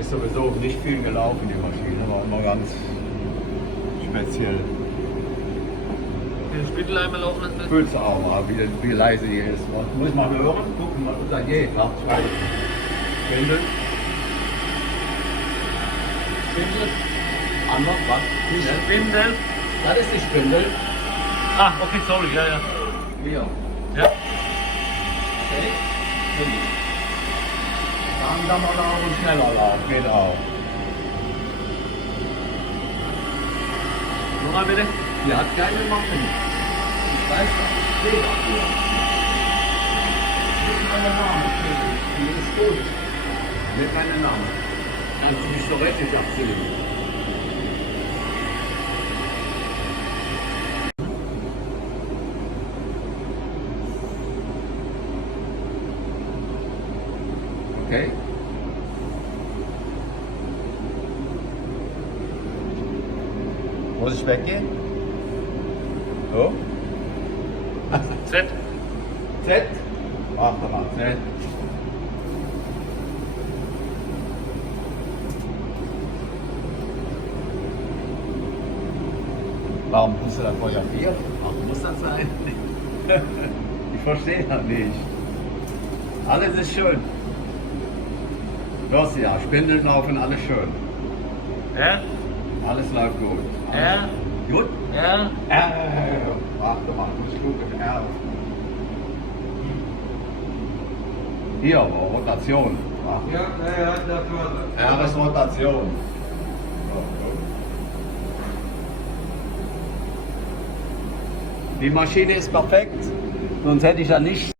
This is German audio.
ist sowieso nicht viel gelaufen, die Maschine, war immer ganz speziell. Den Spittel einmal laufen lassen. Fühlst du auch mal, wie leise die ist. Muss ich mal hören, gucken, was da geht. Spindel. Spindel. Anders, was? Die Spindel. Das ist die Spindel. Ah, okay, sorry, ja, ja. Hier. Ja. Okay. Langsamer laufen und schneller laufen, geht auch. Nochmal bitte. Die hat keine Mappe. Ich weiß das. Ich sehe das hier. Mit meinem Namen. Die ist gut. Mit meinem Namen. Kannst du mich so richtig abziehen. Okay. Muss ich weggehen? So? Z. Z? Warte mal, Z. Warum bist du da fotografiert? Warum muss das sein? Ich verstehe das nicht. Alles ist schön. Los, ja, Spindeln laufen, alles schön. R. Alles läuft gut. R. Gut? R. Warte mal, muss ich gucken. R. Hier, Rotation. Ach. Ja, das war R ist Rotation. Die Maschine ist perfekt, sonst hätte ich ja nicht